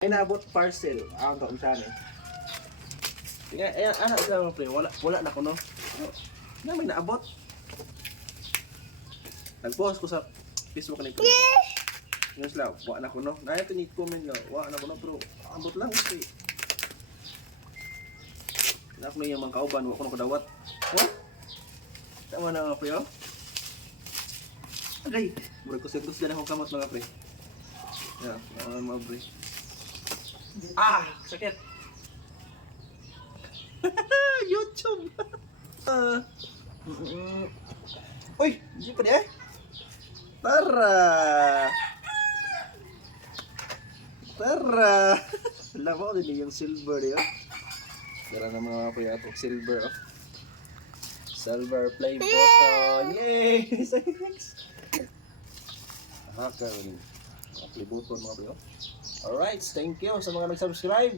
May naabot parcel. Ang taon siya ni. Ayan, anak ka mga pre. Wala na ko no. Na may naabot. Nag-post ko sa Facebook ni pre. News lang, wala na ko no. Naya ito ni comment nga, wala na ko no bro. Abot lang kasi. Nak na yung mga kauban, wala ko na kadawat. Oh? Tama na mga pre oh. Agay, bro ko sentos din akong kamot mga pre. Yeah, mga pre. Ah, sakit. YouTube. Uy, hindi pa niya. Tara. Alam mo din yung silver niya. Tara na mga kuya itong silver. Oh. Silver play button. Yay! Thanks. Hacker. Play button mga kuya. Alright, thank you sa mga nag-subscribe.